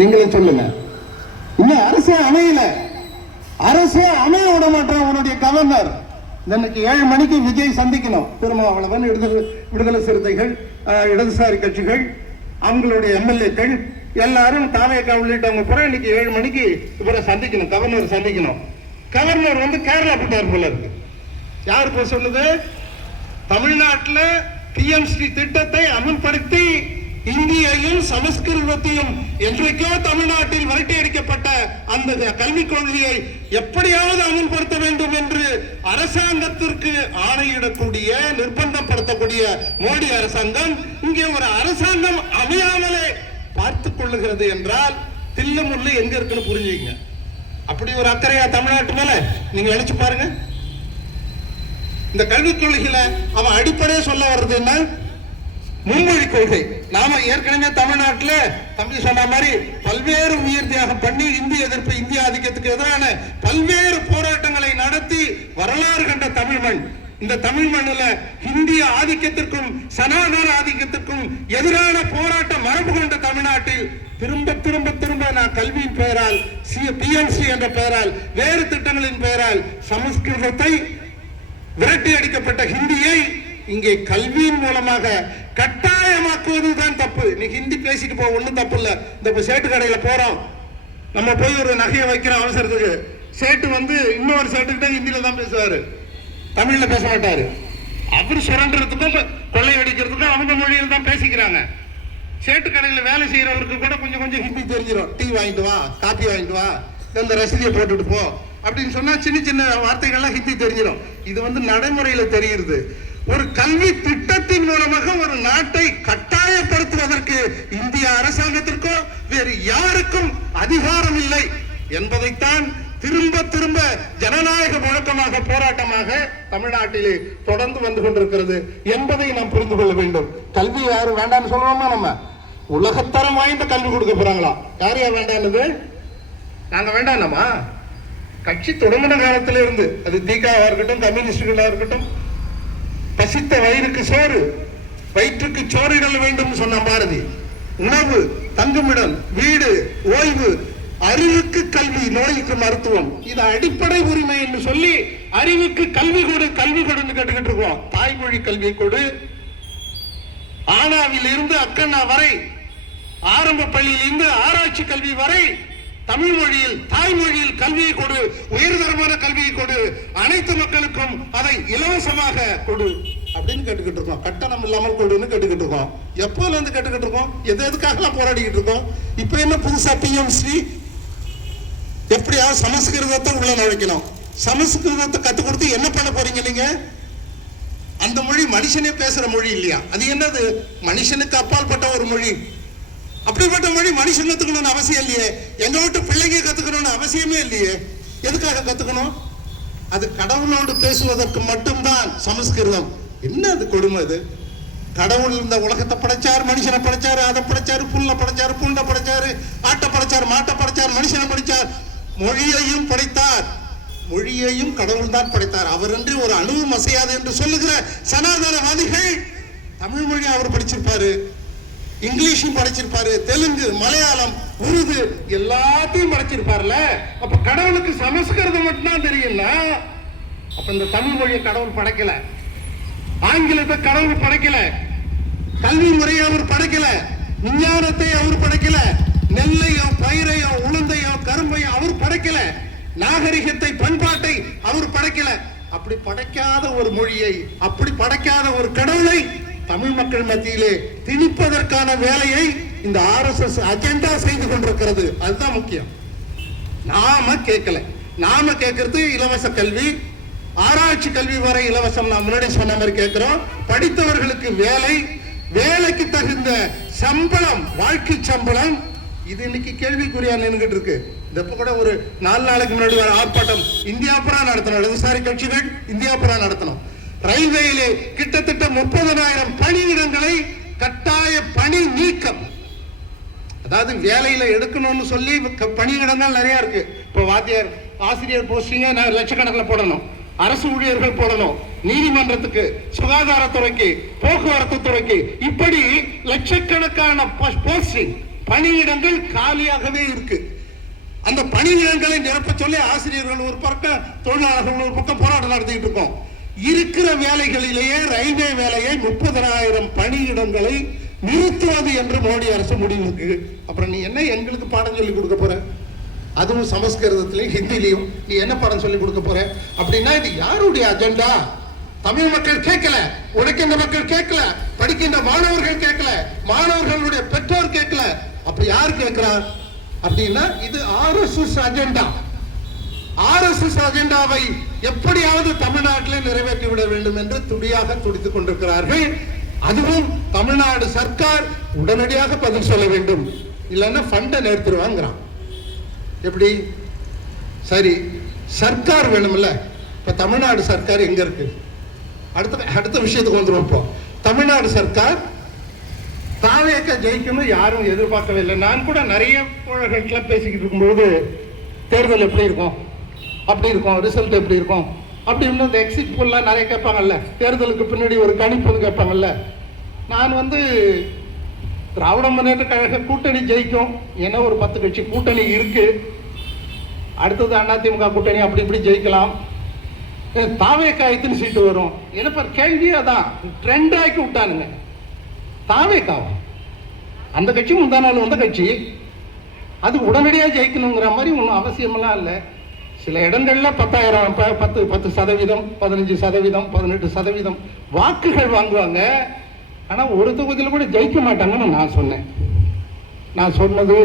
நீங்களே சொல்லுங்க. இன்னும் அரசே அமையல, அரசே அமைய விட மாட்டான் உன்னுடைய கவர்னர். இன்னைக்கு 7 மணிக்கு விஜய் சந்திக்கணும். திருமாவளவன், விடுதலை சிறுத்தைகள், இடதுசாரி கட்சிகள், அவங்களுடைய எம்எல்ஏக்கள் எல்லாரும் தாவேக்கா உள்ளிட்டவங்க பூரா இன்னைக்கு 7 மணிக்கு இவரை சந்திக்கணும், கவர்னர் சந்திக்கணும். கவர்னர் வந்து கேரளா போட்டார் போல இருக்கு. யார் போய் சொல்லுது? தமிழ்நாட்டில் பிஎம்ஸ்ரீ திட்டத்தை அமல்படுத்தி இந்தியையும் சமஸ்கிருதத்தையும் என்றைக்கோ தமிழ்நாட்டில் விரட்டி அடிக்கப்பட்ட அந்த கல்விக் கொள்கையை எப்படியாவது அமல்படுத்த வேண்டும் என்று அரசாங்கத்திற்கு ஆணையிடக்கூடிய, நிர்பந்தப்படுத்தக்கூடிய மோடி அரசாங்கம் இங்கே ஒரு அரசாங்கம் அமையாமலே பார்த்துக் கொள்ளுகிறது என்றால் தில்லு முள்ளு எங்க இருக்குன்னு புரிஞ்சுங்க. அப்படி ஒரு அக்கறையா தமிழ்நாட்டு மேல நீங்க நினைச்சு பாருங்க. இந்த கல்விக் கொள்கையில அவன் அடிப்படையே சொல்ல வர்றது என்ன? மும்மொழி கொள்கை. நாம ஏற்கனவே தமிழ்நாட்டில் தம்பி சொன்ன மாதிரி பல்வேறு உயிர் தியாகம் பண்ணி இந்திய எதிர்ப்பு, இந்திய ஆதிக்கத்துக்கு எதிரான பல்வேறு போராட்டங்களை நடத்தி வரலாறு கண்ட தமிழ் மண். இந்த தமிழ் மண்ணில் இந்திய ஆதிக்கத்திற்கும் சனாதன ஆதிக்கத்திற்கும் எதிரான போராட்ட மரபு கொண்ட தமிழ்நாட்டில் திரும்ப திரும்ப திரும்ப நான் கல்வியின் பெயரால், பிஎம்சி என்ற பெயரால், வேறு திட்டங்களின் பெயரால் சமஸ்கிருதத்தை விரட்டி அடிக்கப்பட்ட ஹிந்தியை இங்கே கல்வியின் மூலமாக கட்டாயமாக்குவதுதான் தப்பு. நீ ஹிந்தி பேசிட்டு போ, ஒன்றும் தப்பு இல்லை. இந்த சேட்டு கடையில போறோம், நம்ம போய் ஒரு நகையை வைக்கிறோம் அவசரத்துக்கு. சேட்டு வந்து இன்னொரு சேட்டுக்கிட்ட ஹிந்தியில தான் பேசுவாரு, தமிழ்ல பேச மாட்டாரு. அவர் சுரண்டுறதுக்கும் கொள்ளையடிக்கிறதுக்கும் அவங்க மொழியில் தான் பேசிக்கிறாங்க. சேட்டு கடையில் வேலை செய்யறவருக்கு கூட கொஞ்சம் கொஞ்சம் ஹிந்தி தெரிஞ்சிடும். டீ வாங்கிட்டு வா, காப்பி வாங்கிட்டு வா, இந்த ரசீதியை போட்டுட்டு போ அப்படின்னு சொன்னா சின்ன சின்ன வார்த்தைகள்லாம் ஹிந்தி தெரிஞ்சிடும். இது வந்து நடைமுறையில தெரியுது. ஒரு கல்வி திட்டத்தின் மூலமாக ஒரு நாட்டை கட்டாயப்படுத்துவதற்கு இந்திய அரசாங்கத்திற்கோ வேறு யாருக்கும் அதிகாரம் இல்லை என்பதைத்தான் திரும்ப திரும்ப ஜனநாயக முழக்கமாக, போராட்டமாக தமிழ்நாட்டிலே தொடர்ந்து வந்து கொண்டிருக்கிறது என்பதை நாம் புரிந்து கொள்ள வேண்டும். கல்வி யாரும் வேண்டாம்னு சொல்லுவோமா? நம்ம உலகத்தரம் வாய்ந்த கல்வி கொடுக்க போறாங்களா? யார் யார் வேண்டாம்னது? நாங்க வேண்டாம்மா. கட்சி தொடங்கின காலத்தில இருந்து, அது திகாவா இருக்கட்டும், கம்யூனிஸ்டுகளா இருக்கட்டும், பசித்த வயிறுக்கு சோறு, வயிற்றுக்கு சோறிடல் வேண்டும் சொன்ன பாரதி. உணவு, தங்குமிடம், வீடு, ஓய்வு, அறிவுக்கு கல்வி, நோய்க்கு மருத்துவம், இது அடிப்படை உரிமை என்று சொல்லி அறிவுக்கு கல்வி கொடு, கல்வி கொடுன்னு கேட்டுக்கிட்டு இருக்கோம். தாய்மொழி கல்வி கொடு. ஆனாவில் இருந்து அக்கண்ணா வரை, ஆரம்ப பள்ளியில் இருந்து ஆராய்ச்சி கல்வி வரை தமிழ் மொழியில், தாய்மொழியில் கல்வியை கொடு, உயர்தரமான கல்வியை கொடு, அனைத்து மக்களுக்கும் அதை இலவசமாக கொடு அப்படின்னு கேட்டுக்கிட்டு இருக்கோம். கட்டணம் இல்லாமல் கொடுன்னு கேட்டுக்கிட்டு இருக்கோம். எப்போல இருந்து கேட்டுக்கிட்டு இருக்கோம்? எதுக்காகலாம் போராடிக்கிட்டு இருக்கோம்? இப்ப என்ன புதுசா பிஎம்சி? எப்படியா சமஸ்கிருதத்தை உள்ள நுழைக்கணும். சமஸ்கிருதத்தை கத்துக் கொடுத்து என்ன பண்ண போறீங்க நீங்க? அந்த மொழி மனுஷனே பேசுற மொழி இல்லையா? அது என்னது? மனுஷனுக்கு அப்பாற்பட்ட ஒரு மொழி. அப்படிப்பட்ட மொழி மனுஷன் கத்துக்கணும்னு அவசியம் இல்லையே. எங்க விட்டு பிள்ளைங்க கத்துக்கணும்னு அவசியமே இல்லையே. எதுக்காக கத்துக்கணும்? அது கடவுளோடு பேசுவதற்கு மட்டும்தான் சமஸ்கிருதம். என்ன அது கொடுமை? அது கடவுள் இந்த உலகத்தை படைச்சாரு, மனுஷனை படைச்சாரு, அதை படைச்சாரு, புல்ல படைச்சாரு, பூண்டை படைச்சாரு, ஆட்டை படைச்சாரு, மாட்டை படைச்சார், மனுஷனை படைச்சார், மொழியையும் படைத்தார். மொழியையும் கடவுள் தான் படைத்தார். அவர் என்று ஒரு அணுவும் அசையாது என்று சொல்லுகிற சனாதனவாதிகள் தமிழ் மொழி அவர் படிச்சிருப்பாரு, இங்கிலீஷும் படிச்சிருப்பாரு, தெலுங்கு, மலையாளம், உருது எல்லாத்தையும் படிச்சிருப்பார்ல. அப்ப கடவுளுக்கு சமஸ்கிருதம் மட்டும்தான் தெரியும்னா, அப்ப இந்த தமிழ் மொழியை கடவுள் படைக்கல, ஆங்கிலத்தை கடவுள் படைக்கல, கல்வி முறையை அவர் படைக்கல, விஞ்ஞானத்தை அவர் படைக்கல, நெல்லையோ பயிரையோ உளுந்தையோ கரும்பையோ அவர் படைக்கல, நாகரிகத்தை, பண்பாட்டை அவர் படைக்கல. அப்படி படைக்காத ஒரு மொழியை, அப்படி படைக்காத ஒரு கடவுளை தமிழ் மக்கள் மத்தியிலே திணிப்பதற்கான வேலையை இந்த RSS அஜெண்டா செய்து கொண்டிருக்கிறது. அதுதான் முக்கியம். நாம கேட்கல. நாம கேட்கறது இலவச கல்வி, ஆராய்ச்சி கல்வி வரை இலவசம். நான் முன்னாடி சொன்ன மாதிரி கேட்கிறோம். படித்தவர்களுக்கு வேலை, வேலைக்கு தகுந்த சம்பளம், வாழ்க்கை சம்பளம். இது இன்னைக்கு கேள்விக்குறியா நின்றுகிட்டு இருக்கு. இந்த கூட ஒரு 4 நாளைக்கு முன்னாடி ஒரு ஆர்ப்பாட்டம் இந்தியா பூரா நடத்தணும். இடதுசாரி கட்சிகள் இந்தியா பூரா நடத்தணும். ரயில்வேயிலே கிட்டத்தட்ட 30,000 பணியிடங்களை கட்டாய பணி நீக்கம். அதாவது வேலையில எடுக்கணும்னு சொல்லி பணியிடங்கள் நிறைய இருக்கு. இப்போ வாத்தியார், ஆசிரியர் போஸ்டிங்க லட்சக்கணக்கில் போடணும், அரசு ஊழியர்கள் போடணும், நீதிமன்றத்துக்கு, சுகாதாரத்துறைக்கு, போக்குவரத்து துறைக்கு, இப்படி லட்சக்கணக்கான போஸ்டிங் பணியிடங்கள் காலியாகவே இருக்கு. அந்த பணியிடங்களை நிரப்ப சொல்லி ஆசிரியர்கள் ஒரு பக்கம், தொழிலாளர்கள் ஒரு பக்கம் போராட்டம் நடத்திட்டு இருக்கோம். இருக்கிற வேலைகளிலேயே ரயில்வே வேலையை 30,000 பணியிடங்களை நிறுத்துவது என்று மோடி அரசு முடிவுக்கு. அப்புறம் நீ என்ன எங்களுக்கு பாடம் சொல்லி கொடுக்க போற? அதுவும் சமஸ்கிருதத்திலையும் ஹிந்திலையும் நீ என்ன பாடம் சொல்லி கொடுக்க போற? அப்படின்னா இது யாருடைய அஜெண்டா? தமிழ் மக்கள் கேட்கல, உழைக்கின்ற மக்கள் கேட்கல, படிக்கின்ற மாணவர்கள் கேட்கல, மாணவர்களுடைய பெற்றோர் கேட்கல. அப்ப யார் கேட்கிறார் அப்படின்னா இது RSS அஜெண்டா. RSS அஜெண்டாவை எப்படியாவது தமிழ்நாட்டில் நிறைவேற்றி விட வேண்டும் என்று துடியாக துடித்துக் கொண்டிருக்கிறார்கள். அதுவும் தமிழ்நாடு சர்க்கார் உடனடியாக பதில் சொல்ல வேண்டும், இல்லைன்னா ஃபண்டை நிறுத்திடுவாங்கிறான். எப்படி? சரி, சர்க்கார் வேணும்ல. இப்ப தமிழ்நாடு சர்க்கார் எங்க இருக்கு? அடுத்த விஷயத்துக்கு வந்துடும். இப்போ தமிழ்நாடு சர்க்கார் தாவேக்க ஜெயிக்கணும் யாரும் எதிர்பார்க்கவே இல்லை. நான் கூட நிறைய தோழர்கள்லாம் பேசிக்கிட்டு இருக்கும்போது தேர்தல் எப்படி இருக்கும், அப்படி இருக்கும், ரிசல்ட் எப்படி இருக்கும் அப்படின்னு இந்த எக்ஸிட் போல்லாம் நிறைய கேட்பாங்கல்ல, தேர்தலுக்கு பின்னாடி ஒரு கணிப்புன்னு கேட்பாங்கல்ல. நான் திராவிட முன்னேற்ற கழக கூட்டணி ஜெயிக்கும், ஏன்னா ஒரு 10 கட்சி கூட்டணி இருக்கு. அடுத்தது அதிமுக கூட்டணி அப்படி இப்படி ஜெயிக்கலாம். தாவேக்கா எத்தனை சீட்டு வரும்? என்ன கேள்வியே அதான். ட்ரெண்ட் ஆக்கி விட்டானுங்க தாவேக்காவை. அந்த கட்சி முந்தா நாள் வந்த கட்சி, அது உடனடியாக ஜெயிக்கணுங்கிற மாதிரி ஒன்றும் அவசியமெல்லாம் இல்லை. சில இடங்கள்ல 10,000, 10%, 15%, 18% வாக்குகள் வாங்குவாங்க. ஆனா ஒரு தொகுதியில் கூட ஜெயிக்க மாட்டாங்கன்னு நான் சொன்னேன். நான் சொன்னது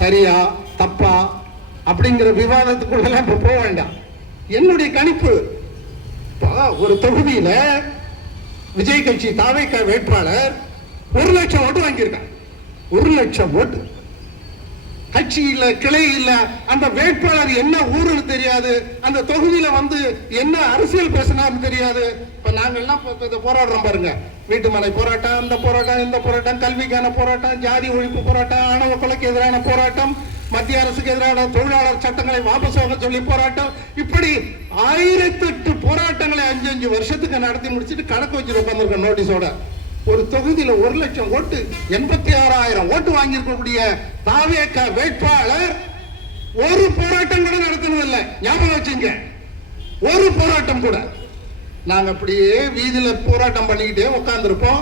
சரியா தப்பா அப்படிங்கிற விவாதத்துக்குள்ள இப்ப போக வேண்டாம். என்னுடைய கணிப்பு, ஒரு தொகுதியில விஜய் கட்சி தாவேக்கா வேட்பாளர் 1 லட்சம் ஓட்டு வாங்கியிருக்காங்க. 1 லட்சம் ஓட்டு. கட்சி இல்ல, கிளை இல்ல, அந்த வேட்பாளர் என்ன ஊருன்னு தெரியாது, அந்த தொகுதியில என்ன அரசியல் பேசினார்னு தெரியாது. இப்ப நாங்க எல்லாம் போராடுறோம் பாருங்க, வீட்டுமனை போராட்டம், அந்த போராட்டம், இந்த போராட்டம், கல்விக்கான போராட்டம், ஜாதி ஒழிப்பு போராட்டம், ஆணவ கொலைக்கு எதிரான போராட்டம், மத்திய அரசுக்கு எதிரான தொழிலாளர் சட்டங்களை வாபஸ் வாங்க சொல்லி போராட்டம், இப்படி 1008 போராட்டங்களை 5 வருஷத்துக்கு நடத்தி முடிச்சுட்டு கணக்கு வச்சுட்டு உட்காந்துருக்க நோட்டீஸோட. ஒரு தொகுதியில 1 லட்சம் ஓட்டு, 86,000 ஓட்டு வாங்கியிருக்கக்கூடிய தாவேக்கா வேட்பாளர் ஒரு போராட்டம் கூட நடத்தினதில்லை. ஞாபகம் வச்சுங்க, ஒரு போராட்டம் கூட. நாங்க அப்படியே வீதியில போராட்டம் பண்ணிக்கிட்டே உட்கார்ந்துருப்போம்.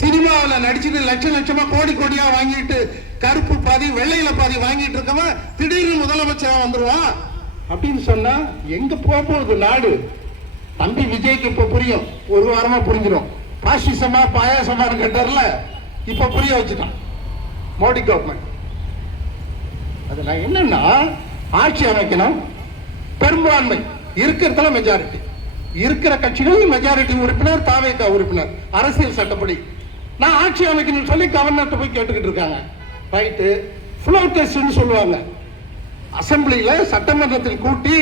சினிமாவில் நடிச்சுட்டு லட்சமா கோடி கோடியா வாங்கிட்டு கருப்பு பாதி வெள்ளையில பாதி வாங்கிட்டு இருக்கவன் திடீர்னு முதலமைச்சர் வந்துருவான் அப்படின்னு சொன்னா எங்க போகுது நாடு? தம்பி விஜய்க்கு இப்ப புரியும், ஒரு வாரமா புரிஞ்சிடும். பாசிசமா பாயாசமானு கேட்டார்ல, இப்ப புரிய வச்சுட்டான் மோடி கவர்மெண்ட். அதுல என்னன்னா ஆட்சி அமைக்கணும், பெரும்பான்மை இருக்கிறதுல மெஜாரிட்டி, இருக்கிற கட்சிகள் மெஜாரிட்டி உறுப்பினர் தாவேக்கா உறுப்பினர் அரசியல் சட்டப்படி நான் ஆட்சி அமைக்கணும்னு சொல்லி கவர்னர்ட்ட போய் கேட்டுக்கிட்டு இருக்காங்க. ரைட்டு, ஃப்ளோ டெஸ்ட்னு சொல்லுவாங்க. அசம்பிளியில சட்டமன்றத்தில் கூட்டி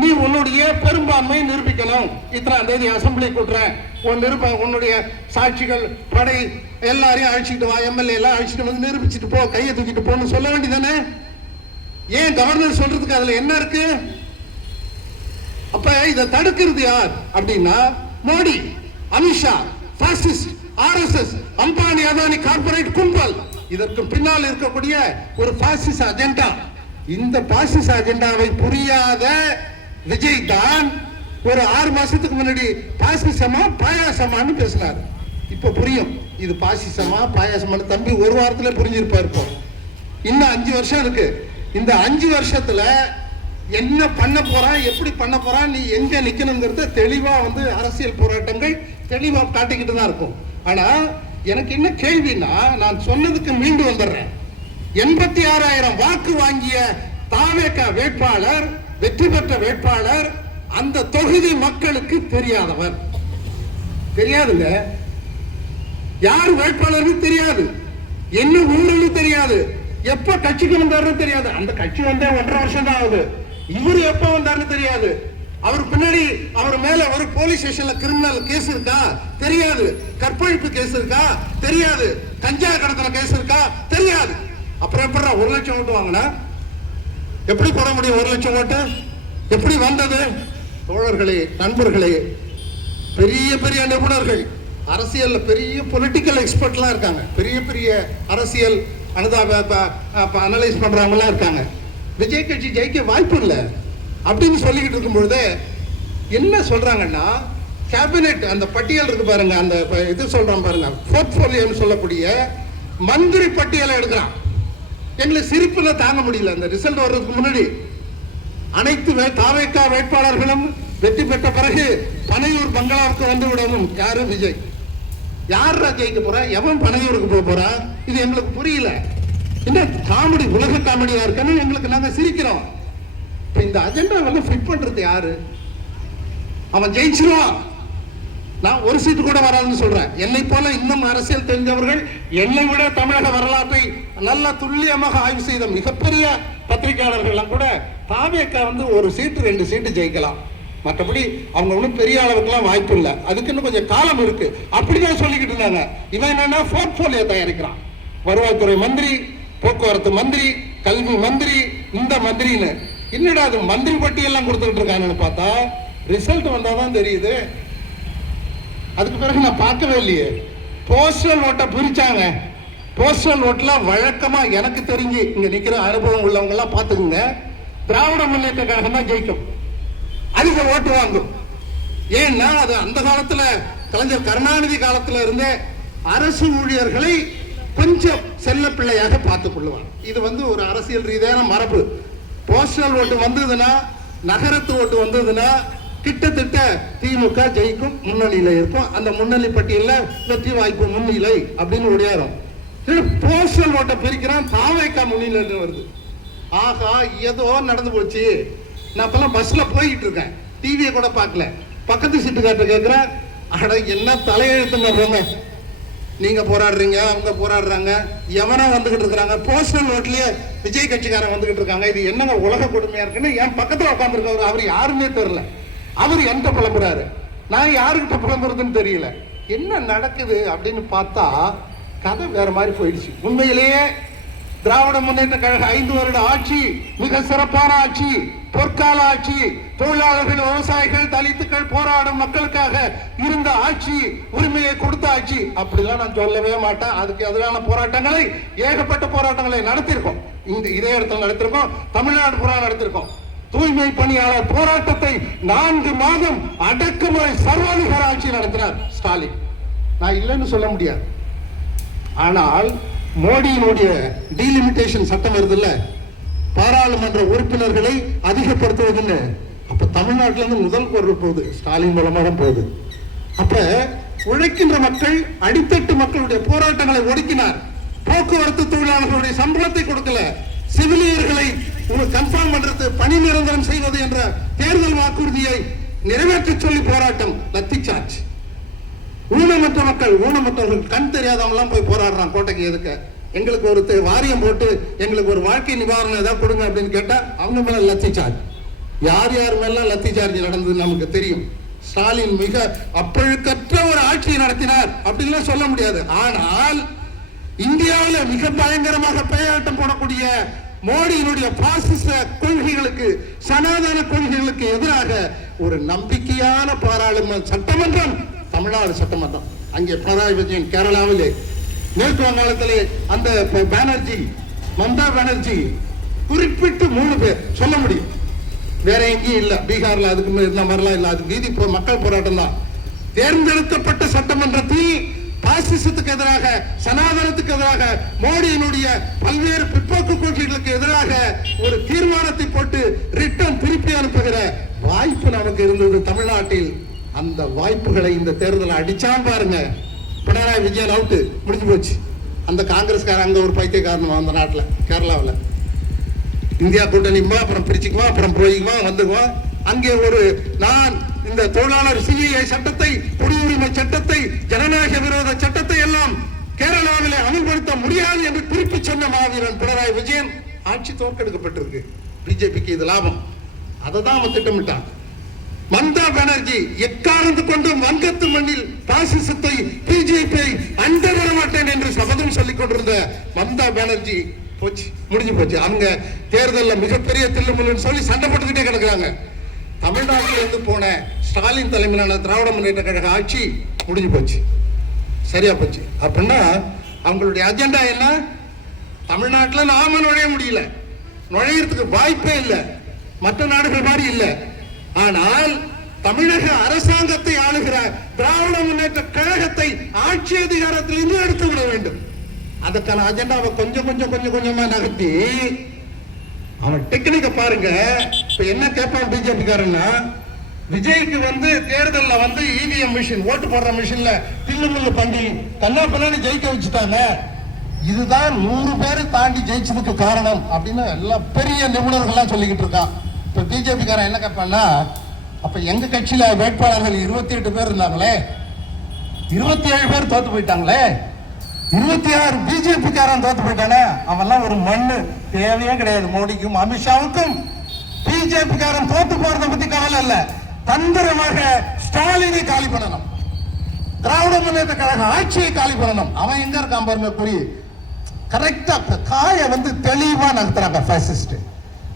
நீ உன்னுடைய பெரும்பான்மையை நிரூபிக்கணும். இத்தனாம் தேதி அசம்பிளி கூட்டுறேன், உன்னுடைய சாட்சிகள் படை எல்லாரையும் அழைச்சிட்டு வா, எம்எல்ஏ எல்லாம் அழைச்சிட்டு வந்து நிரூபிச்சுட்டு போ, கையை தூக்கிட்டு போன்னு சொல்ல வேண்டியதானே? ஏன் கவர்னர் சொல்றதுக்கு அதுல என்ன இருக்கு? அப்ப இதை தடுக்கிறது யார் அப்படின்னா Modi, Amit Shah, fascist, RSS, Ambani, Adani corporate கும்பல். இதற்கு பின்னால் இருக்கக்கூடிய ஒரு பாசிச அஜெண்டா. இந்த பாசிச அஜெண்டாவை புரியாத விஜய் தான் ஒரு 6 மாசத்துக்கு முன்னாடி பாசிசமா பாயாசமான்னு பேசினார். இப்ப புரியும் இது பாசிசமா பாயாசமானு. தம்பி ஒரு வாரத்துல புரிஞ்சிருப்பாரு. இப்போ இன்னும் 5 வருஷம் இருக்கு. இந்த 5 வருஷத்துல என்ன பண்ண போறான், எப்படி பண்ண போறான், நீ எங்க நிக்கணுங்கிறத தெளிவா அரசியல் போராட்டங்கள் தெளிவா காட்டிக்கிட்டு தான் இருக்கும். ஆனா எனக்கு என்ன கேள்வினா, நான் சொன்னதுக்கு மீண்டு வந்துடுறேன். 86,000 வாக்கு வாங்கிய தாவேக்கா வேட்பாளர், வெற்றி பெற்ற வேட்பாளர் அந்த தொகுதி மக்களுக்கு தெரியாதவர். தெரியாதுங்க, யார் வேட்பாளர்னு தெரியாது, என்ன ஊருன்னு தெரியாது, எப்ப கட்சிக்கு வந்தாருன்னு தெரியாது. அந்த கட்சி 1.5 வருஷம் தான் ஆகுது. இவரு எப்ப வந்தாருன்னு தெரியாது. அவர் பின்னாடி அவர் மேல ஒரு போலீஸ் ஸ்டேஷன்ல கிரிமினல் கேஸ் இருக்கா தெரியாது, கற்பழிப்பு கேஸ் இருக்கா தெரியாது, கஞ்சா கடத்தல கேஸ் இருக்கா தெரியாது. அப்புறம் எப்படி 1 லட்சம் ஓட்டு வாங்கினா எப்படி போட முடியும்? 1 லட்சம் ஓட்டு எப்படி வந்தது? தோழர்களே, நண்பர்களே, பெரிய பெரிய நிபுணர்கள், அரசியல் பெரிய பொலிட்டிக்கல் எக்ஸ்பர்ட்லாம் இருக்காங்க, பெரிய பெரிய அரசியல் அனலைஸ் பண்றவங்கலாம் இருக்காங்க. விஜய் கட்சி ஜெயிக்க வாய்ப்பு இல்லை அப்படின்னு சொல்லிக்கிட்டு இருக்கும் பொழுது என்ன சொல்றாங்கன்னா, கேபினெட் அந்த பட்டியல் இருக்கு பாருங்க, அந்த இது சொல்றான் பாருங்க, போர்ட்போலியோன்னு சொல்லக்கூடிய மந்திரி பட்டியலை எடுக்கிறான். எங்களுக்கு சிரிப்புல தாங்க முடியல. அந்த ரிசல்ட் வர்றதுக்கு முன்னாடி அனைத்து தாவேகா வேட்பாளர்களும் வெற்றி பெற்ற பிறகு பனையூர் பங்களாவுக்கு வந்து விடணும். யாரு? விஜய். யாரா ஜெயிக்க போறா? எவன் பனையூருக்கு போக போறா? இது எங்களுக்கு புரியல. என்ன காமெடி, உலக காமெடியா இருக்குன்னு எங்களுக்கு நாங்க சிரிக்கிறோம். இந்த அஜெண்டாவெல்லாம் ஃபிட் பண்றது யாரு? அவன் ஜெயிச்சிருவான். நான் ஒரு சீட்டு கூட வராதுன்னு சொல்றேன். என்னை போல இன்னும் அரசியல் தெரிஞ்சவர்கள், என்னை விட தமிழக வரலாற்றை நல்ல துல்லியமாக ஆய்வு செய்த மிகப்பெரிய பத்திரிகையாளர்கள் கூட தாவேகா வந்து ஒரு சீட்டு 2 சீட்டு ஜெயிக்கலாம். மற்றபடி அவங்க ஒன்றும் பெரிய அளவுக்குலாம் வாய்ப்பு இல்லை. அதுக்கு இன்னும் கொஞ்சம் காலம் இருக்கு. அப்படிதான் சொல்லிக்கிட்டு இருந்தாங்க. இவன் என்னன்னா போர்ட்போலியோ தயாரிக்கிறான். வருவாய்த்துறை மந்திரி, போக்குவரத்து மந்திரி, கல்வி மந்திரி, இந்த மந்திரின்னு என்னடா அது மந்திரி பட்டியெல்லாம் கொடுத்துக்கிட்டு இருக்காங்கன்னு பார்த்தா ரிசல்ட் வந்தாதான் தெரியுது. அதுக்கு பிறகு நான் பார்க்கவே இல்லையே. போஸ்டல் ஓட்டை பிரிச்சாங்க. போஸ்டல் ஓட்டுல வழக்கமா எனக்கு தெரிஞ்சு இங்க நிக்கிற அனுபவம் உள்ளவங்க எல்லாம் பாத்துக்குங்க, திராவிட முன்னேற்ற கழகம் தான் ஜெயிக்கும், அதிக ஓட்டு வாங்கும். ஏன்னா அது அந்த காலத்துல கலைஞர் கருணாநிதி காலத்துல இருந்தே அரசு ஊழியர்களை கொஞ்சம் செல்ல பிள்ளையாக பார்த்துக் கொள்ளுவார். இது வந்து ஒரு அரசியல் ரீதியான மரபு. போஸ்டல் ஓட்டு வந்ததுன்னா, நகரத்து ஓட்டு வந்ததுன்னா கிட்டத்தட்ட திமுக ஜெயிக்கும், முன்னணியில இருக்கும். அந்த முன்னணி பட்டியலில் வெற்றி வாய்ப்பு முன்னிலை அப்படின்னு ஒடியாரும். போஸ்டல் ஓட்டை பிரிக்கிறான், தாவேகா முன்னிலை வருது. ஆகா, ஏதோ நடந்து போச்சு. நான் இப்பெல்லாம் பஸ்ல போயிட்டு இருக்கேன், டிவியை கூட பார்க்கல. பக்கத்து சீட்டுக்கார்ட்ட கேட்கிறேன், அட என்ன தலையெழுத்துங்க, நீங்க போராடுறீங்க, அவங்க போராடுறாங்க, எவனா வந்துகிட்டு இருக்கிறாங்க, போஸ்டல் ஓட்லயே விஜய் கட்சிக்காரன் வந்துகிட்டு இருக்காங்க. இது என்னங்க உலக கொடுமையா இருக்குன்னு என் பக்கத்துல உட்காந்துருக்கவர், அவர் யாருன்னே தெரியல. அவர் என்கிட்ட புலம்புறாரு, நான் யாருக்கிட்ட புலம்புறதுன்னு தெரியல. என்ன நடக்குது அப்படின்னு பார்த்தா கதை வேற மாதிரி போயிடுச்சு. உண்மையிலேயே திராவிட முன்னேற்ற கழக 5 வருட ஆட்சி மிக சிறப்பான ஆட்சி, பொற்கால ஆட்சி, தொழிலாளர்கள், விவசாயிகள், தலித்துக்கள், போராடும் மக்களுக்காக இருந்த ஆட்சி, உரிமையை கொடுத்த ஆட்சி. அப்படிலாம் நான் சொல்லவே மாட்டேன். அதுக்கு எதிரான போராட்டங்களை, ஏகப்பட்ட போராட்டங்களை நடத்திருக்கோம். இதே இடத்துல நடத்திருக்கோம், தமிழ்நாடு பூரா நடத்திருக்கோம். தூய்மை பணியாளர் போராட்டத்தை 4 மாதம் அடக்குமுறை சர்வாதிகார ஆட்சி நடத்தினார் ஸ்டாலின். நான் இல்லைன்னு சொல்ல முடியாது. ஆனால் மோடியினுடைய டீலிமிட்டேஷன் சட்டம் வருதுல்ல, பாராளுமன்ற உறுப்பினர்களை அதிகப்படுத்துவதுன்னு, அப்ப தமிழ்நாட்டில இருந்து முதல் குரல் போகுது, ஸ்டாலின் மூலமா தான் போகுது. அப்ப உழைக்கின்ற மக்கள், அடித்தட்டு மக்களுடைய போராட்டங்களை ஒடுக்கினார். போக்குவரத்து தொழிலாளர்களுடைய சம்பளத்தை கொடுக்கல, சிவிலியர்களை கன்ஃபார்ம் பண்றது, பணி நிரந்தரம் செய்வது என்ற தேர்தல் வாக்குறுதியை நிறைவேற்ற சொல்லி போராட்டம், லத்தி சார்ஜ். ஊனமற்ற மக்கள், ஊனமற்றவர்கள், கண் தெரியாதவங்கலாம் போய் போராடுறான் கோட்டைக்கு. எதுக்கு? எங்களுக்கு ஒரு வாரியம் போட்டு எங்களுக்கு ஒரு வாழ்க்கை நிவாரணம் ஏதாவது கொடுங்க அப்படின்னு கேட்டா அவங்க மேல லத்தி சார்ஜ். யார் யார் மேல லத்தி சார்ஜ் நடந்தது நமக்கு தெரியும். ஸ்டாலின் மிக அப்பழுக்கற்ற ஒரு ஆட்சியை நடத்தினார் அப்படின்லாம் சொல்ல முடியாது. ஆனால் இந்தியாவில் மிக பயங்கரமாக பெயராட்டம் போடக்கூடிய மோடியினுடைய பாசிச கொள்கைகளுக்கு, சனாதன கொள்கைகளுக்கு எதிராக ஒரு நம்பிக்கையான பாராளுமன்ற சட்டமன்றம் தமிழ்நாடு சட்டமன்றம். அங்கே பினராயி விஜயன் கேரளாவிலே, மேற்கு வங்காளத்திலே அந்த பானர்ஜி, மம்தா பானர்ஜி, குறிப்பிட்டு 3 பேர் சொல்ல முடியும். வேற எங்கேயும் இல்ல. பீகார்ல அதுக்கு இருந்த மாதிரிலாம் இல்ல. அது வீதி மக்கள் போராட்டம் தான். தேர்ந்தெடுக்கப்பட்ட சட்டமன்றத்தில் பாசிசத்துக்கு எதிராக, சனாதனத்துக்கு எதிராக, மோடியினுடைய பல்வேறு பிற்போக்கு கொள்கைகளுக்கு எதிராக ஒரு தீர்மானத்தை போட்டு ரிட்டர்ன் திருப்பி அனுப்புகிற வாய்ப்பு நமக்கு இருந்தது தமிழ்நாட்டில். அந்த வாய்ப்புகளை இந்த தேர்தல் அடிச்சான் பாருங்க. பினராயி விஜயன் அவுட்டு, முடிஞ்சு போச்சு. அந்த காங்கிரஸ்காரன் அங்க ஒரு பைத்தியக்காரன் அந்த நாட்டில், கேரளாவில் இந்தியா கூட்டணிமா, அப்புறம் பிரிச்சுக்குமா, அப்புறம் போய்க்குமா, வந்துக்குமா. அங்கே ஒரு நான் இந்த தொழிலாளர் சிஏஏ சட்டத்தை, குடியுரிமை சட்டத்தை, ஜனநாயக விரோத சட்டத்தை எல்லாம் கேரளாவிலே அமல்படுத்த முடியாது என்று திருப்பி சொன்ன மாவீரன் பினராயி விஜயன். ஆட்சி தோற்கெடுக்கப்பட்டிருக்கு. பிஜேபிக்கு இது லாபம். அதை தான் அவன் திட்டமிட்டான். மம்தா பானர்ஜி எக்காரணத்து கொண்டும் வங்கத்து மண்ணில் பாசிசத்தை, பிஜேபியை அண்ட வர மாட்டேன் என்று சபதம் சொல்லிக் கொண்டிருந்த மம்தா பானர்ஜி போச்சு, முடிஞ்சு போச்சு. அவங்க தேர்தலில் மிகப்பெரிய தில்லுமுல்லுன்னு சொல்லி சண்டை போட்டுக்கிட்டே கிடக்குறாங்க. தமிழ்நாட்டில இருந்து போன ஸ்டாலின் தலைமையிலான திராவிட முன்னேற்ற கழக ஆட்சி முடிஞ்சு போச்சு, சரியா போச்சு. அப்படின்னா அவங்களுடைய அஜெண்டா என்ன? தமிழ்நாட்டுல நாம நுழைய முடியல, நுழையறதுக்கு வாய்ப்பே இல்லை, மற்ற நாடுகள் மாதிரி இல்லை. ஆனால் தமிழக அரசாங்கத்தை ஆளுகிற திராவிட முன்னேற்ற கழகத்தை ஆட்சி அதிகாரத்தில் இருந்து எடுத்து விட வேண்டும். அதுக்கான அஜெண்டாவை கொஞ்சம் கொஞ்சமா நகர்த்தி அவன் டெக்னிக்க பாருங்க. இப்ப என்ன கேட்பான் பிஜேபி காரன்னா, விஜய்க்கு தேர்தல்ல இவிஎம் மிஷின், ஓட்டு போடுற மிஷின்ல தில்லுமுள்ளு பண்ணி கண்ணா பின்னாடி ஜெயிக்க வச்சுட்டாங்க, இதுதான் 100 பேரை தாண்டி ஜெயிச்சதுக்கு காரணம் அப்படின்னு எல்லாம் பெரிய நிபுணர்கள்லாம் சொல்லிக்கிட்டு இருக்கான். இப்ப பிஜேபி காரன் என்ன கேட்பான்னா, அப்ப எங்க கட்சியில வேட்பாளர்கள் 28 பேர் இருந்தாங்களே, 27 பேர் தோத்து போயிட்டாங்களே, 26 பிஜேபி காரன் தோத்து போயிட்டானே, அவெல்லாம் ஒரு மண்ணு, தேவையே கிடையாது மோடிக்கும் அமித்ஷாவுக்கும். பிஜேபி காரன் தோத்து போறதை பத்தி கவலை இல்ல, தந்திரமாக ஸ்டாலினை காலி பண்ணணும், திராவிட முன்னேற்ற கழக ஆட்சியை காலி பண்ணணும். அவன் எங்க இருக்கான் பாருங்க, குறி கரெக்டா காய தெளிவா நகர்த்துறாங்க பாசிஸ்ட்.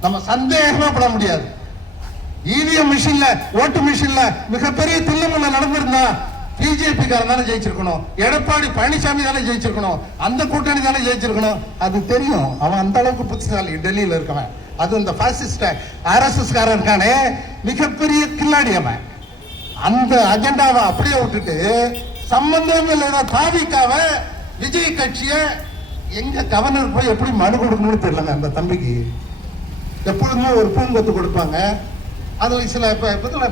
நம்ம சந்தேகமே பட முடியாது. இவிஎம் மிஷின்ல, ஓட்டு மிஷின்ல மிகப்பெரிய தில்லுமுள்ள நடந்திருந்தா பிஜேபி காரன் தானே ஜெயிச்சிருக்கணும், எடப்பாடி பழனிசாமி தானே ஜெயிச்சிருக்கணும், அந்த கூட்டணி தானே ஜெயிச்சிருக்கணும். அது தெரியும், அவன் அந்த அளவுக்கு புத்திசாலி, டெல்லியில இருக்கவன். அது இந்த பாசிஸ்ட் ஆர்எஸ்எஸ் காரன் இருக்கானே, மிகப்பெரிய கில்லாடி அவன். அந்த அஜெண்டாவை அப்படியே விட்டுட்டு சம்பந்தம் இல்லைன்னா தாவிக்காவ விஜய் கட்சிய எங்க கவர்னர் போய் எப்படி மனு கொடுக்கணும்னு தெரியலங்க. அந்த தம்பிக்கு எப்பொழுதுமே ஒரு பூங்கொத்து கொடுப்பாங்க. அதுல சில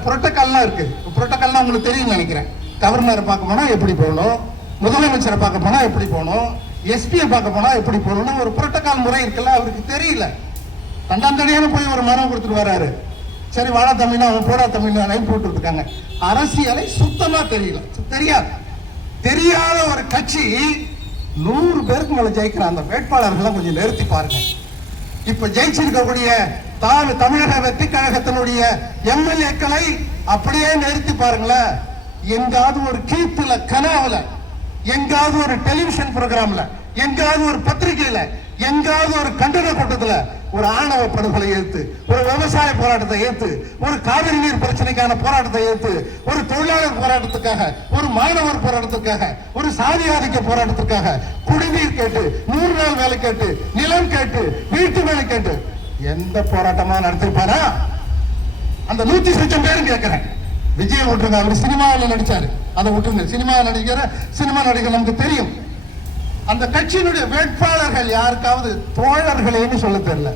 புரோட்டோகால்லாம் இருக்கு. புரோட்டோகால்லாம் உங்களுக்கு தெரியும் நினைக்கிறேன். கவர்னரை பார்க்க போனா எப்படி போகணும், முதலமைச்சரை பார்க்க போனா எப்படி போகணும், எஸ்பியை பார்க்க போனா எப்படி போகணும், ஒரு புரோட்டோகால் முறை இருக்குல்ல. அவருக்கு தெரியல, தண்டாந்தடியான போய் ஒரு மனம் கொடுத்துட்டு வராரு. சரி வாடா தமிழ்னா அவன் போடா தமிழ்னா லைன் போட்டு இருக்காங்க. அரசியலை சுத்தமா தெரியல, தெரியாத ஒரு கட்சி 100 பேருக்கு மேல ஜெயிக்கிற அந்த வேட்பாளர்களை கொஞ்சம் நிறுத்தி பாருங்க. இப்ப ஜெயிச்சிருக்கக்கூடிய தமிழக வெற்றி கழகத்தினுடைய எம்எல்ஏக்களை அப்படியே நிறுத்தி பாருங்களேன். எங்காவது ஒரு கீர்த்தில, கனாவுல, எங்காவது ஒரு டெலிவிஷன் ப்ரோக்ராம்ல, எங்காவது ஒரு பத்திரிகையில, எங்காவது ஒரு கண்டன கூட்டத்துல ஒரு ஆணவ படுகொலை ஏத்து, ஒரு விவசாய போராட்டத்தை ஏத்து, ஒரு காவிரி நீர் பிரச்சனைக்கான போராட்டத்தை ஏத்து, ஒரு தொழிலாளர் போராட்டத்துக்காக, ஒரு மாணவர் போராட்டத்துக்காக, ஒரு சாதி ஆதிக்க போராட்டத்துக்காக, குடிநீர் கேட்டு, 100 நாள் வேலை கேட்டு, நிலம் கேட்டு, வீட்டு வேலை கேட்டு எந்த போராட்டமா நடத்திருப்பாரா? அந்த 100 லட்சம் பேரும் கேட்கிறேன். விஜய் விட்டுருங்க, அவர் சினிமாவில் நடிச்சாரு, அதை விட்டுருங்க. சினிமா நடிகர் நமக்கு தெரியும். அந்த கட்சியினுடைய வேட்பாளர்கள் யாருக்காவது தோழர்களேன்னு சொல்ல தெரியல.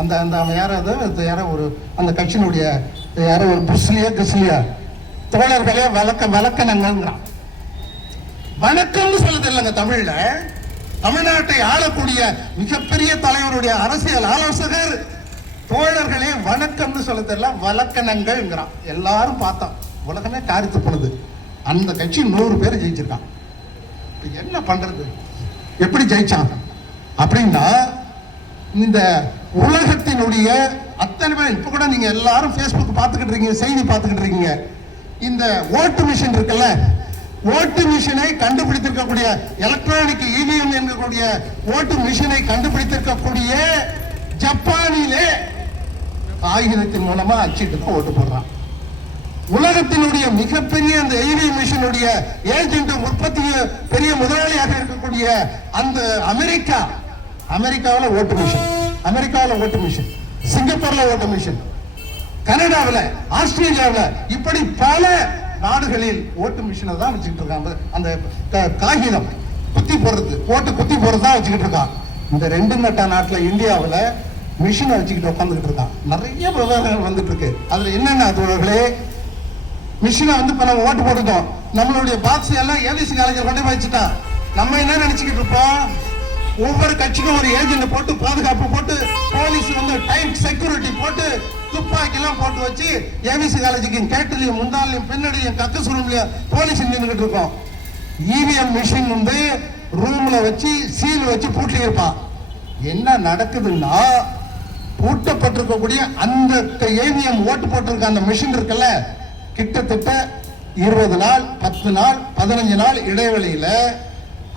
அந்த யாரோ ஒரு அந்த கட்சியினுடைய யாரோ ஒரு புஸ்லியா தோழர்களே வழக்கணங்கிறான். வணக்கம்னு சொல்ல தெரியலங்க தமிழ்ல. தமிழ்நாட்டை ஆளக்கூடிய மிகப்பெரிய தலைவருடைய அரசியல் ஆலோசகர் தோழர்களே வணக்கம்னு சொல்ல தெரியல, வழக்கணங்கள்ங்கிறான். எல்லாரும் பார்த்தோம், உலகமே காரித்து போனது. அந்த கட்சி 100 பேர் ஜெயிச்சிருக்கான். என்ன பண்றது, எப்படி ஜெயிச்சாங்க அப்படின்னா, இந்த உலகத்தினுடைய அத்தனை பேர் இப்ப கூட நீங்க எல்லாரும் Facebook பார்த்துக்கிட்டு இருக்கீங்க, செய்தி பார்த்துக்கிட்டு இருக்கீங்க. இந்த ஓட்டு மிஷின் இருக்குல்ல, ஓட்டு மிஷினை கண்டுபிடித்திருக்கக்கூடிய எலக்ட்ரானிக் இவிஎம் என்கக்கூடிய ஓட்டு மிஷினை கண்டுபிடித்திருக்கக்கூடிய ஜப்பானிலே காகிதத்தின் மூலமா அச்சிட்டு தான் ஓட்டு போடுறான். உலகத்தினுடைய மிகப்பெரிய அந்த இவிஎம் மிஷினுடைய ஏஜென்ட், உற்பத்தி பெரிய முதலாளியாக இருக்கக்கூடிய அந்த அமெரிக்காவில் ஓட்டு மிஷின், சிங்கப்பூர்ல ஓட்டு மிஷின், கனடாவில், ஆஸ்திரேலியாவில், இப்படி பல நாடுகளில் ஓட்டு மிஷினை தான் வச்சுக்கிட்டு இருக்காங்க. அந்த காகிதம் குத்தி போடுறது, ஓட்டு குத்தி போடுறது தான் வச்சுக்கிட்டு இருக்கான். இந்த 2 நட்டா நாட்டில் இந்தியாவில் மிஷினை வச்சுக்கிட்டு உட்காந்துக்கிட்டு இருக்கான். நிறைய விவகாரங்கள் வந்துட்டு இருக்கு. அதுல என்னென்ன தோழர்களே, மிஷினை இப்ப நம்ம ஓட்டு போட்டுட்டோம், நம்மளுடைய பாக்ஸ் எல்லாம் ஏவிசி காலேஜில் கொண்டு போய் வச்சுட்டான். நம்ம என்ன நினைச்சுக்கிட்டு இருப்போம், ஒவ்வொரு கட்சிக்கும் ஒரு ஏஜென்ட் போட்டு, பாதுகாப்பு போட்டு, போலீஸ் டைட் செக்யூரிட்டி போட்டு, துப்பாக்கி எல்லாம் போட்டு வச்சு ஏவிசி காலேஜுக்கு கேட்டுலையும் முந்தாலையும் பின்னாடியும் கக்க சுருளையும் போலீஸ் நின்றுகிட்டு இருக்கோம். இவிஎம் மிஷின் ரூம்ல வச்சு சீல் வச்சு பூட்டி இருப்பான். என்ன நடக்குதுன்னா, பூட்டப்பட்டிருக்கக்கூடிய அந்த ஏவிஎம் ஓட்டு போட்டிருக்க அந்த மிஷின் இருக்குல்ல, கிட்டத்தட்ட 20 நாள், 10 நாள், 15 நாள் இடைவெளியில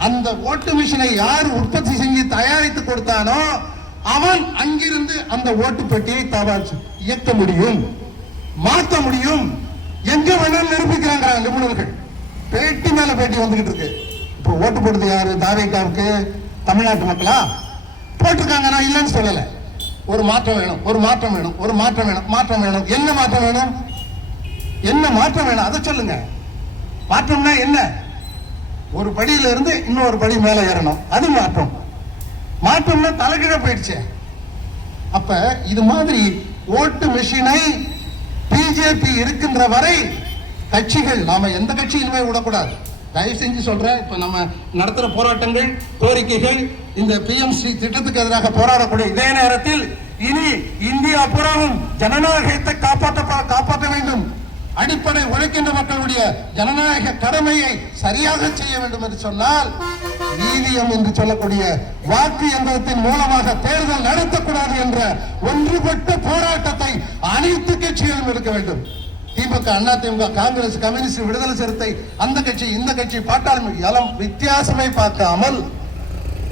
அந்த ஓட்டு மிஷினை யார் உற்பத்தி செஞ்சு தயாரித்து கொடுத்தானோ அவன் அங்கிருந்து அந்த ஓட்டு பெட்டியை இயக்க முடியும், மாற்ற முடியும், எங்க வேணாலும் நிரூபிக்கிறாங்க நிபுணர்கள். பேட்டி மேல பேட்டி வந்துகிட்டு இருக்கு. இப்ப ஓட்டு போடுறது யாரு? தாவேகாவுக்கு தமிழ்நாட்டு மக்களா? போட்டிருக்காங்க, நான் இல்லைன்னு சொல்லல. ஒரு மாற்றம் வேணும், ஒரு மாற்றம் வேணும், ஒரு மாற்றம் வேணும், மாற்றம் வேணும். என்ன மாற்றம் வேணும்? என்ன மாற்றம் வேணும் அதை சொல்லுங்க. மாற்றம்னா என்ன? ஒரு படியில இருந்து இன்னொரு படி மேல ஏறணும், அது மாற்றம். மாற்றம்னா தலைகீழ போயிடுச்சு. அப்ப இது மாதிரி ஓட்டு மெஷினை பிஜேபி இருக்கின்ற வரை கட்சிகள், நாம எந்த கட்சியிலுமே விடக்கூடாது. தயவு செஞ்சு சொல்றேன், இப்ப நம்ம நடத்துற போராட்டங்கள், கோரிக்கைகள், இந்த பிஎம்சி திட்டத்துக்கு எதிராக போராடக்கூடிய இதே நேரத்தில் இனி இந்தியா புறாவும் ஜனநாயகத்தை காப்பாற்ற வேண்டும். அடிப்படை உழைக்கின்ற மக்களுடைய ஜனநாயக கடமையை சரியாக செய்ய வேண்டும் என்று சொன்னால் இவிஎம் என்று சொல்லக்கூடிய வாக்கு எந்திரத்தின் மூலமாக தேர்தல் நடத்தக்கூடாது என்ற ஒன்றுபட்ட போராட்டத்தை அனைத்து கட்சிகளும் எடுக்க வேண்டும். திமுக, அண்ணா திமுக, காங்கிரஸ், கம்யூனிஸ்ட், விடுதலை சிறுத்தை, அந்த கட்சி, இந்த கட்சி, பாட்டாளி எல்லாம் வித்தியாசமே பார்க்காமல்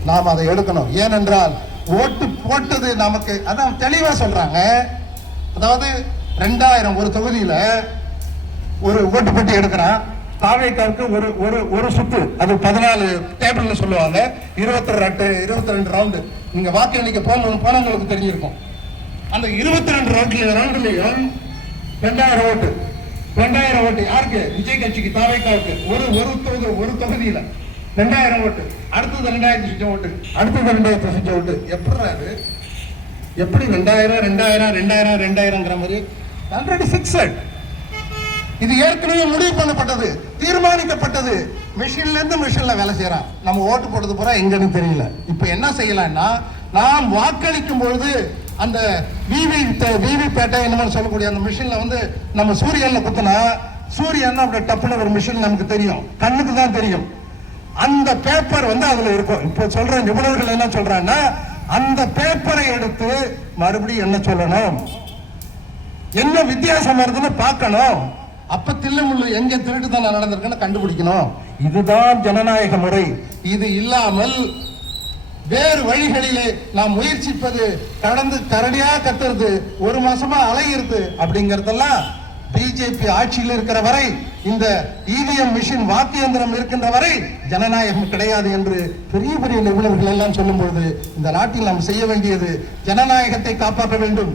நாம் அதை எடுக்கணும். ஏனென்றால் ஓட்டு போட்டது நமக்கு அதான் தெளிவா சொல்றாங்க. அதாவது 2000 ஒரு தொகுதியில ஒரு ஓட்டு பெட்டி எடுக்கிறான். தாவேக்காவுக்கு ஒரு சுத்து, அது 14 டேபிள்ல சொல்லுவாங்க, 22 ரவுண்டு. நீங்க வாக்கு எண்ணிக்கை போனவங்களுக்கு தெரிஞ்சிருக்கும். அந்த 22 ரவுண்ட்லயும் 2000 ஓட்டு. 2000 ஓட்டு யாருக்கு? விஜய் கட்சிக்கு, தாவேக்காவுக்கு ஒரு தொகுதியில 2000 ஓட்டு. அடுத்தது 2000 ஓட்டு, அடுத்தது 2000 ஓட்டு. எப்படி 2000 மாதிரி ஆல்ரெடி ஃபிக்ஸட். இது ஏற்கனவே முடிவு பண்ணப்பட்டது, தீர்மானிக்கப்பட்டது. மிஷின்ல இருந்து மிஷின்ல வேலை செய்யறான். நம்ம ஓட்டு போடுறது பூரா எங்கன்னு தெரியல. இப்ப என்ன செய்யலாம்னா, நாம் வாக்களிக்கும் பொழுது அந்த விவி பேட்டை என்னன்னு சொல்லக்கூடிய அந்த மிஷின்ல வந்து நம்ம சூரியன்ல குத்தினா சூரியன் அப்படி டப்புன்னு ஒரு மிஷின் நமக்கு தெரியும், கண்ணுக்கு தான் தெரியும். அந்த பேப்பர் வந்து அதுல இருக்கும். இப்ப சொல்ற நிபுணர்கள் என்ன சொல்றாங்கன்னா, அந்த பேப்பரை எடுத்து மறுபடியும் என்ன சொல்லணும், என்ன வித்தியாசம் வருதுன்னு பார்க்கணும். அப்ப தில்லுமுள்ளு எங்க திருட்டுத்தனம் நடந்திருக்குன்னு கண்டுபிடிக்கணும். இதுதான் ஜனநாயக முறை. இது இல்லாமல் வேறு வழிகளிலே நாம் முயற்சிப்பது, கடந்து கரடியா கத்துறது, ஒரு மாசமா அலையிறது அப்படிங்கறதெல்லாம் பிஜேபி ஆட்சியில் இருக்கிற வரை, இந்த இவிஎம் மிஷின் வாக்கு இயந்திரம் இருக்கின்ற வரை ஜனநாயகம் கிடையாது என்று பெரிய பெரிய நிபுணர்கள் எல்லாம் சொல்லும் பொழுது, இந்த நாட்டில் நாம் செய்ய வேண்டியது ஜனநாயகத்தை காப்பாற்ற வேண்டும்,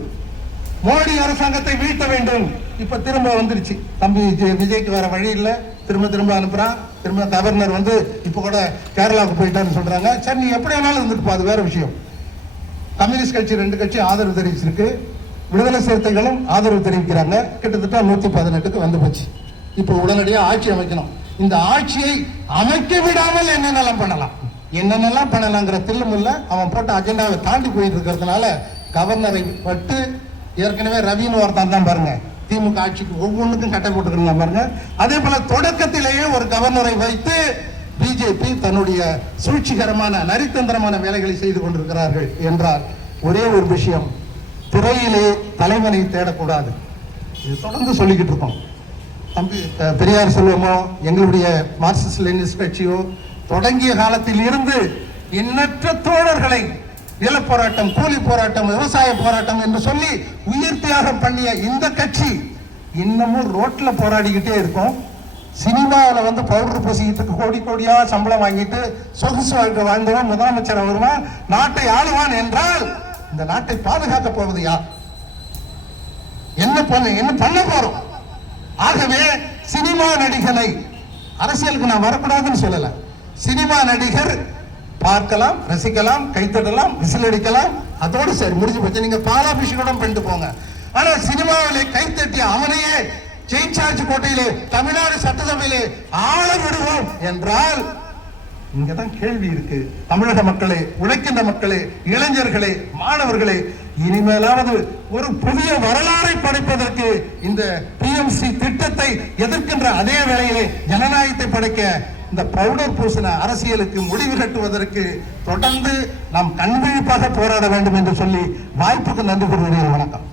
மோடி அரசாங்கத்தை வீழ்த்த வேண்டும். இப்ப திரும்ப வந்துருச்சு, தம்பி விஜய்க்கு வேற வழி இல்ல, திரும்ப அனுப்புறான். திரும்ப கவர்னர் வந்து இப்ப கூட கேரளாவுக்கு போயிட்டான்னு சொல்றாங்க. சரி, நீ எப்படி வேணாலும் இருந்துட்டு போ, அது வேற விஷயம். கம்யூனிஸ்ட் கட்சி 2 கட்சி ஆதரவு தெரிவிச்சிருக்கு, விடுதலை சிறுத்தைகளும் ஆதரவு தெரிவிக்கிறாங்க. கிட்டத்தட்ட 118க்கு வந்து போச்சு. இப்ப உடனடியா ஆட்சி அமைக்கணும். இந்த ஆட்சியை அமைக்க விடாமல் என்னென்னலாம் பண்ணலாங்கிற தில்லுமுல்ல அவன் போட்ட அஜெண்டாவை தாண்டி போயிட்டு இருக்கிறதுனால கவர்னரை பட்டு ஏற்கனவே ரவின்னு ஒருத்தான் தான் பாருங்க, திமுக ஆட்சிக்கு ஒவ்வொன்றுக்கும் கட்டை போட்டுக்கிறாங்க பாருங்க. அதே போல தொடக்கத்திலேயே ஒரு கவர்னரை வைத்து பிஜேபி தன்னுடைய சூழ்ச்சிகரமான நரித்தந்திரமான வேலைகளை செய்து கொண்டிருக்கிறார்கள் என்றால் ஒரே ஒரு விஷயம், துறையிலே தலைவனை தேடக்கூடாது. இது தொடர்ந்து சொல்லிக்கிட்டு இருக்கோம். தம்பி பெரியார் செல்வமோ எங்களுடைய மார்க்சிஸ்ட் லெனினிஸ்ட் கட்சியோ தொடங்கிய காலத்தில் இருந்து எண்ணற்ற தோழர்களை நிலப்போராட்டம், கூலி போராட்டம், விவசாய போராட்டம் என்று சொல்லி உயிர் தியாகம் பண்ணிய இந்த கட்சி இன்னமும் ரோட்ல போராடிக்கிட்டே இருக்கும். சினிமாவில் வந்து பவுடர் பூசிக்கிட்டு கோடி கோடியா சம்பளம் வாங்கிட்டு சொகுசு வாழ்க்கை வாழ்ந்தவன் முதலமைச்சர் வருவான், நாட்டை ஆளுவான் என்றால் இந்த நாட்டை பாதுகாக்க போவது யார்? என்ன பண்ண போறோம்? ஆகவே சினிமா நடிகனை, அரசியலுக்கு நான் வரக்கூடாதுன்னு சொல்லல, சினிமா நடிகர் பார்க்கலாம், ரசிக்கலாம், கைத்தடலாம், விசில் அடிக்கலாம், அதோடு சரி, முடிஞ்சு போச்சு. நீங்க பாலாபிஷேகம் பண்ணிட்டு போங்க. ஆனா சினிமாவிலே கைத்தட்டிய அவனையே ஜெயிச்சார்ஜ் கோட்டையிலே தமிழ்நாடு சட்டசபையிலே ஆள விடுவோம் என்றால் இங்கதான் கேள்வி இருக்கு. தமிழக மக்களே, உழைக்கின்ற மக்களே, இளைஞர்களே, மாணவர்களே, இனிமேலாவது ஒரு புதிய வரலாறை படைப்பதற்கு இந்த பிஎம்சி திட்டத்தை எதிர்க்கின்ற அதே வேளையிலே ஜனநாயகத்தை படைக்க இந்த பவுடர் பூசின அரசியலுக்கு முடிவு கட்டுவதற்கு தொடர்ந்து நாம் கண்விழிப்பாக போராட வேண்டும் என்று சொல்லி வாய்ப்புக்கு நன்றி கூறுகிறேன். வணக்கம்.